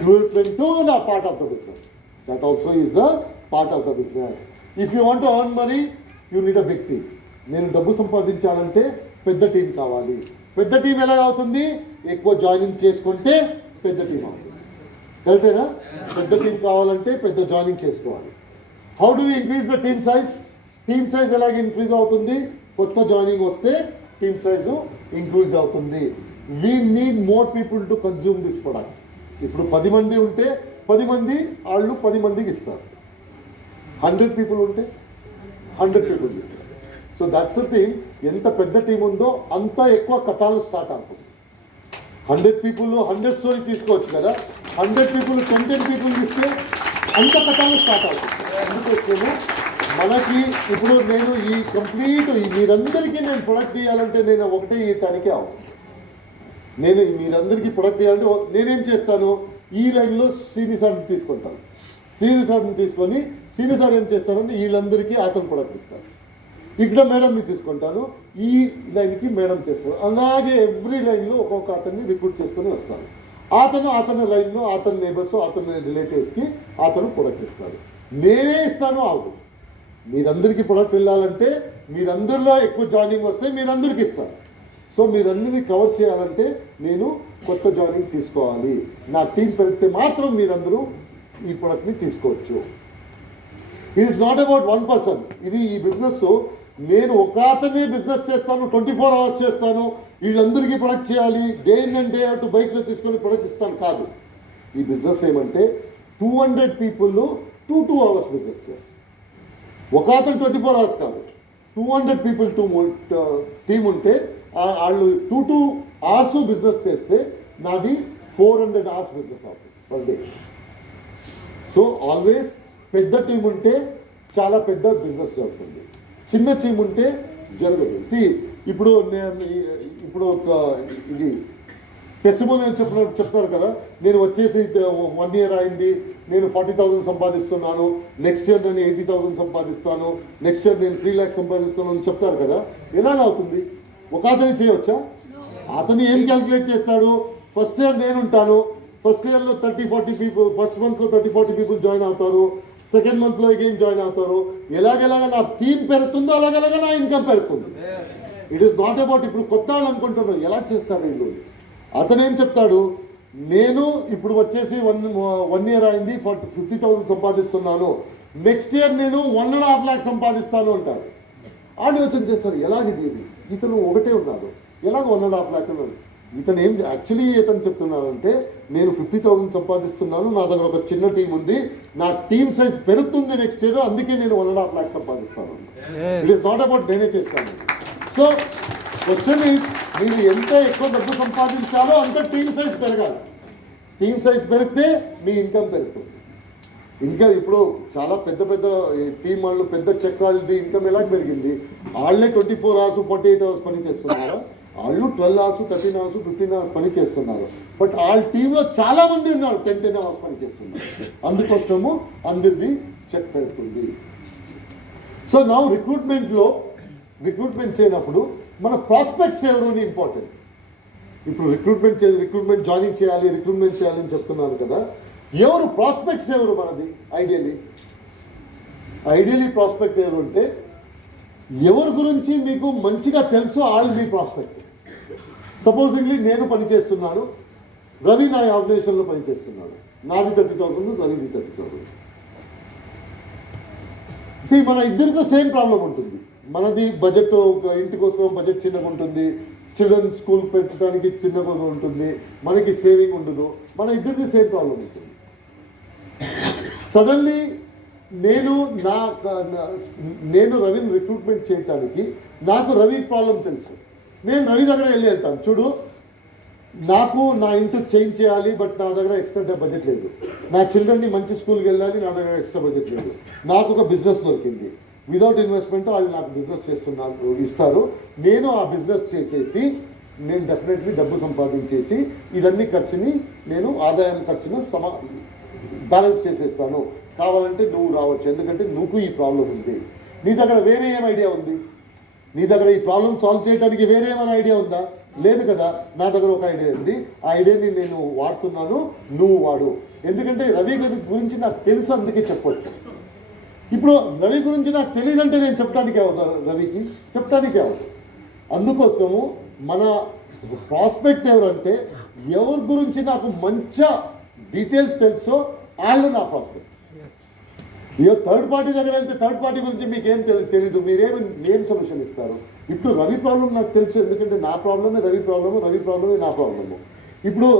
recruitment too is a part of the business. That also is the part of the business. If you want to earn money, you need a big team. నేను డబ్బు సంపాదించాలంటే పెద్ద team కావాలి. పెద్ద team ఎలా అవుతుంది? ఎక్కువ joining చేసుకుంటే పెద్ద టీం అవుతుంది. కరెక్టేనా? పెద్ద టీం కావాలంటే పెద్ద జాయినింగ్ చేసుకోవాలి. How do increase the team size? Team size ఎలాగ ఇంక్రీజ్ అవుతుంది? కొత్త జాయినింగ్ వస్తే టీమ్ సైజు ఇంక్రీజ్ అవుతుంది. We need more people to consume this product. ఇప్పుడు 10 మంది ఉంటే 10 మంది వాళ్ళు 10 మందికి ఇస్తారు. 100 పీపుల్ ఉంటే 100 పీపుల్ ఇస్తారు. So that's the thing. ఎంత పెద్ద టీం ఉందో అంత ఎక్కువ కథలు స్టార్ట్ అవుతుంది. 100 పీపుల్ 100 స్టోరీ తీసుకోవచ్చు కదా. 100 పీపుల్ 10 పీపుల్ ఇస్తే అంత కథలు స్టార్ట్ అవుతుంది. అందుకోసమే మనకి ఇప్పుడు నేను ఈ కంప్లీట్ మీరందరికీ నేను ప్రొడక్ట్ ఇవ్వాలంటే నేను ఒకటే ఇవ్వటానికే అవుతుంది. నేను మీరందరికీ ప్రొడక్ట్ ఇవ్వాలంటే నేనేం చేస్తాను? ఈ లైన్లో శ్రీనిసార్ని తీసుకుంటాను. శ్రీనిసార్ని తీసుకొని శ్రీనిసార్ ఏం చేస్తానంటే వీళ్ళందరికీ అతను ప్రొడక్ట్ ఇస్తాను. ఇక్కడ మేడంని తీసుకుంటాను, ఈ లైన్కి మేడం చేస్తాను. అలాగే ఎవ్రీ లైన్లో ఒక్కొక్క అతన్ని రిక్రూట్ చేసుకొని వస్తాను. అతని లైన్లో అతని నేబర్స్ అతని రిలేటివ్స్కి అతను ప్రొడక్ట్ ఇస్తాడు. నేనే ఇస్తాను అవును. మీరందరికీ ప్రొడక్ట్ వెళ్ళాలంటే మీరందరిలో ఎక్కువ జాయినింగ్ వస్తే మీరందరికీ ఇస్తాను. సో మీరందరినీ కవర్ చేయాలంటే నేను కొత్త జాయినింగ్ తీసుకోవాలి. నా టీం పెరిగితే మాత్రం మీరందరూ ఈ ప్రొడక్ట్ని తీసుకోవచ్చు. It is not about 1 person. ఇది ఈ బిజినెస్ నేను ఒక అతనే బిజినెస్ చేస్తాను, 24 hours చేస్తాను, వీళ్ళందరికీ ప్రొడక్ట్ చేయాలి, day in and day out బైక్లో తీసుకొని ప్రొడక్ట్ ఇస్తాను కాదు. ఈ బిజినెస్ ఏమంటే 200 పీపుల్ 2 hours బిజినెస్ చేయాలి. ఒక అతను 24 hours కాదు, 200 పీపుల్ టీం ఉంటే వాళ్ళు 2 hours బిజినెస్ చేస్తే నాది 400 hours బిజినెస్ అవుతుంది పర్ డే. సో ఆల్వేస్ పెద్ద టీం ఉంటే చాలా పెద్ద బిజినెస్ జరుగుతుంది, చిన్న టీం ఉంటే జరగదు. ఇప్పుడు ఇది టెస్టిమోనియల్ చెప్తారు కదా, నేను వచ్చేసి 1 year అయింది, నేను 40,000 సంపాదిస్తున్నాను, నెక్స్ట్ ఇయర్ నేను 80,000 సంపాదిస్తాను, నెక్స్ట్ ఇయర్ నేను 3 lakhs సంపాదిస్తున్నాను అని చెప్తారు కదా. ఎలాగవుతుంది? ఒక అతని చేయవచ్చా? అతను ఏం క్యాల్కులేట్ చేస్తాడు? ఫస్ట్ ఇయర్ నేను ఉంటాను, ఫస్ట్ ఇయర్లో 30-40 పీపుల్, ఫస్ట్ మంత్లో 30-40 పీపుల్ జాయిన్ అవుతారు, సెకండ్ మంత్లో అగైన్ జాయిన్ అవుతారు. ఎలాగెలాగా నా టీం పెరుగుతుందో అలాగలాగా నా ఇన్కమ్ పెరుగుతుంది. ఇట్ ఈస్ నాట్ అబౌట్ ఇప్పుడు కొత్త వాళ్ళు అనుకుంటున్నారు ఎలా చేస్తారు వీళ్ళు. అతను ఏం చెప్తాడు? నేను ఇప్పుడు వచ్చేసి 1 year అయింది, 50,000 సంపాదిస్తున్నాను, నెక్స్ట్ ఇయర్ నేను 1.5 lakhs సంపాదిస్తాను అంటాడు. ఆలోచన చేస్తారు ఎలాగిది, ఇతను ఒకటే ఉన్నాడు, ఎలాగ 1.5 lakh ఉన్నాడు. ఇతను ఇతను చెప్తున్నాడంటే నేను 50,000 సంపాదిస్తున్నాను, నా దగ్గర ఒక చిన్న టీం ఉంది, నా టీమ్ సైజ్ పెరుగుతుంది నెక్స్ట్ ఇయర్, అందుకే నేను 1.5 lakhs సంపాదిస్తాను. ఇట్ ఈస్ నాట్ అబౌట్ నేనే చేస్తాను. సో క్వశ్చన్ ఈజ్ మీరు ఎంత ఎక్కువ డబ్బు సంపాదించాలో అంత టీమ్ సైజ్ పెరగాలి. టీమ్ సైజ్ పెరిగితే మీ ఇన్కమ్ పెరుగుతుంది. ఇంకా ఇప్పుడు చాలా పెద్ద టీం వాళ్ళు పెద్ద చెక్ వాళ్ళది ఇన్కమ్ ఎలా పెరిగింది? వాళ్ళే 24 hours 48 hours పని చేస్తున్నారు, వాళ్ళు 12 hours 13 hours 15 hours పని చేస్తున్నారు. బట్ వాళ్ళ టీంలో చాలా మంది ఉన్నారు 10 hours పని చేస్తున్నారు. అందుకోసము అందరిది చెక్ పెరుగుతుంది. సో నా రిక్రూట్మెంట్ చేయనప్పుడు మన ప్రాస్పెక్ట్స్ ఎవరు ఇంపార్టెంట్. ఇప్పుడు రిక్రూట్మెంట్ జాయినింగ్ చేయాలి, రిక్రూట్మెంట్ చేయాలని చెప్తున్నాను కదా. ఎవరు ప్రాస్పెక్ట్స్ ఎవరు మనది? ఐడియలీ ప్రాస్పెక్ట్ ఎవరు అంటే ఎవరి గురించి మీకు మంచిగా తెలుసు వాళ్ళు మీ ప్రాస్పెక్ట్. సపోజింగ్లీ నేను పనిచేస్తున్నాను, రవి నా ఆర్గనైజేషన్లో పనిచేస్తున్నాడు, నాది 30,000, రవిది 30,000. మన ఇద్దరితో సేమ్ ప్రాబ్లం ఉంటుంది. మనది బడ్జెట్, ఇంటి కోసం బడ్జెట్ చిన్నగా ఉంటుంది, చిల్డ్రన్ స్కూల్ పెట్టడానికి చిన్నగా ఉంటుంది, మనకి సేవింగ్ ఉండదు, మన ఇద్దరిది సేమ్ ప్రాబ్లం ఉంటుంది. సడన్లీ నేను రవిని రిక్రూట్మెంట్ చేయడానికి నాకు రవి ప్రాబ్లం తెలుసు. నేను రవి దగ్గర వెళ్తాను, చూడు నాకు నా ఇంటి చేంజ్ చేయాలి, బట్ నా దగ్గర ఎక్స్ట్రా బడ్జెట్ లేదు, నా చిల్డ్రన్ని మంచి స్కూల్కి వెళ్ళాలి, నా దగ్గర ఎక్స్ట్రా బడ్జెట్ లేదు, నాకు ఒక బిజినెస్ దొరికింది, వితౌట్ ఇన్వెస్ట్మెంట్ వాళ్ళు నాకు బిజినెస్ ఇస్తారు, నేను ఆ బిజినెస్ చేసేసి నేను డెఫినెట్లీ డబ్బు సంపాదించేసి ఇదన్నీ ఖర్చుని నేను ఆదాయం ఖర్చుని బ్యాలెన్స్ చేసేస్తాను, కావాలంటే నువ్వు రావచ్చు, ఎందుకంటే నువ్వు ఈ ప్రాబ్లం ఉంది, నీ దగ్గర వేరే ఏం ఐడియా ఉంది, నీ దగ్గర ఈ ప్రాబ్లం సాల్వ్ చేయడానికి వేరే ఏమైనా ఐడియా ఉందా? లేదు కదా. నా దగ్గర ఒక ఐడియా ఉంది, ఆ ఐడియాని నేను వాడుతున్నాను, నువ్వు వాడు. ఎందుకంటే రవి గురించి నాకు తెలుసు, అందుకే చెప్పొచ్చు. ఇప్పుడు రవి గురించి నాకు తెలియదంటే నేను చెప్పడానికే అవుతాను, రవికి చెప్పడానికే అవుతాను. అందుకోసము మన ప్రాస్పెక్ట్ ఎవరంటే ఎవరి గురించి నాకు మంచి డీటెయిల్స్ తెలుసో వాళ్ళు నా ప్రాస్పెక్ట్. ఇక థర్డ్ పార్టీ దగ్గర వెళ్తే థర్డ్ పార్టీ గురించి మీకేం తెలీదు, మీరేం సొల్యూషన్ ఇస్తారు? ఇప్పుడు రవి ప్రాబ్లం నాకు తెలుసు, ఎందుకంటే నా ప్రాబ్లమే రవి ప్రాబ్లము, రవి ప్రాబ్లమే నా ప్రాబ్లము. ఇప్పుడు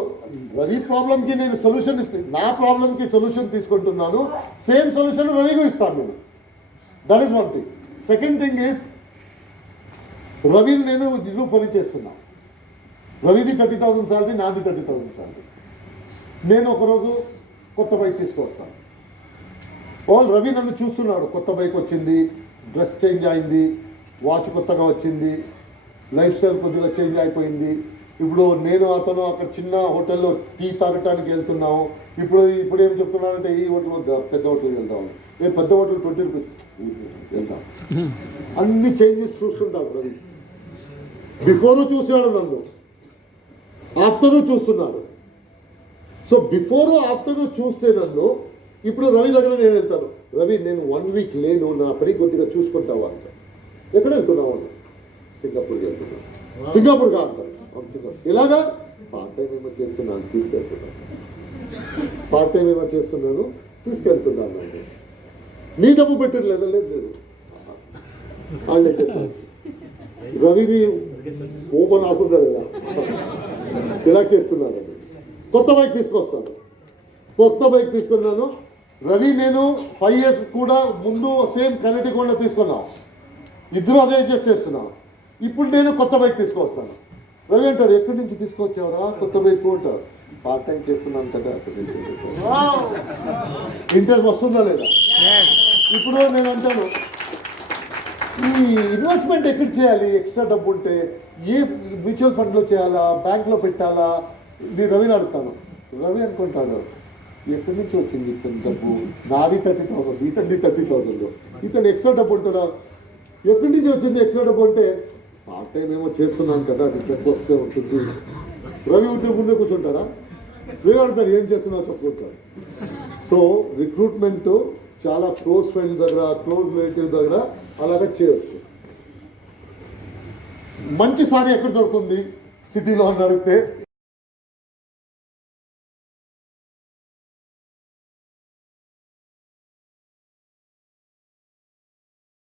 రవి ప్రాబ్లంకి నేను సొల్యూషన్ నా ప్రాబ్లంకి సొల్యూషన్ తీసుకుంటున్నాను, సేమ్ సొల్యూషన్ రవికి ఇస్తాను నేను. That is one thing. Second thing is రవిని నేను ఇల్లు ఫోన్ చేస్తున్నా. రవిది 30,000 శాలరీ, నాది 30,000 శాలరీ. నేను ఒకరోజు కొత్త బైక్ తీసుకొస్తాను. రవి నన్ను చూస్తున్నాడు, కొత్త బైక్ వచ్చింది, డ్రెస్ చేంజ్ అయింది, వాచ్ కొత్తగా వచ్చింది, లైఫ్ స్టైల్ కొద్దిగా చేంజ్ అయిపోయింది. ఇప్పుడు నేను అతను అక్కడ చిన్న హోటల్లో టీ తాగటానికి వెళ్తున్నాము. ఇప్పుడు ఏం చెప్తున్నానంటే ఈ హోటల్ పెద్ద హోటల్కి వెళ్తాము, పెద్ద హోటల్ 20 రూపీస్ వెళ్తాం. అన్ని చేంజెస్ చూస్తుంటాడు రవి. బిఫోరు చూసాడు నన్ను, ఆఫ్టరు చూస్తున్నాడు. సో బిఫోరు ఆఫ్టరు చూస్తే నన్ను, ఇప్పుడు రవి దగ్గర నేను వెళ్తాను, రవి నేను 1 వీక్ లేను, నా పని కొద్దిగా చూసుకుంటావా అంట. ఎక్కడ వెళ్తున్నావు అన్న? సింగపూర్కి వెళ్తున్నాను. సింగపూర్ అంటాను. సింగపూర్ ఇలాగా పార్ట్ టైం ఏమో చేస్తున్నాను, తీసుకెళ్తున్నాను. పార్ట్ టైం ఏమో చేస్తున్నాను, తీసుకెళ్తున్నాను. అండి నీ డబ్బు పెట్టారు లేదా? లేదు వాళ్ళే చేస్తాను. రవిది ఓపెన్ అవుతుందా లేదా? ఇలా చేస్తున్నాను. కొత్త బైక్ తీసుకొస్తాను. కొత్త బైక్ తీసుకున్నాను. రవి నేను 5 years కూడా ముందు సేమ్ కనెక్టింగ్ హోండా తీసుకున్నాం, ఇద్దరు అదే అడ్జస్ట్ చేస్తున్నాం. ఇప్పుడు నేను కొత్త బైక్ తీసుకొస్తాను. రవి అంటాడు, ఎక్కడి నుంచి తీసుకొచ్చావురా కొత్త బైక్ అంటారు. పార్ట్ టైం చేస్తున్నాను కదా, ఇంట్రెస్ట్ వస్తుందా లేదా? ఇప్పుడు నేను అంటాను, ఈ ఇన్వెస్ట్మెంట్ ఎక్కడ చేయాలి? ఎక్స్ట్రా డబ్బు ఉంటే ఏ మ్యూచువల్ ఫండ్లో చేయాలా, బ్యాంక్లో పెట్టాలా? నేను రవిని అడుగుతాను. రవి అనుకుంటాడు, ఎక్కడి నుంచి వచ్చింది ఇతని డబ్బు? నాది 30,000, ఇతని 30,000. ఇతను ఎక్స్ట్రా డబ్బు ఉంటాడా? ఎక్కడి నుంచి వచ్చింది ఎక్స్ట్రా డబ్బు అంటే, పార్ట్ టైం ఏమో చేస్తున్నాను కదా, అది చెక్ వస్తే ఉంటుంది. రవి ఉంటే ముందే కూర్చుంటాడా? రవి అడుగుతారు, ఏం చేస్తున్నావు చెప్పుకుంటాడు. సో రిక్రూట్మెంట్ చాలా క్లోజ్ ఫ్రెండ్స్ దగ్గర, క్లోజ్ రిలేటివ్ దగ్గర అలాగే చేయొచ్చు. మంచి సారీ ఎక్కడ దొరుకుతుంది సిటీలో అని అడిగితే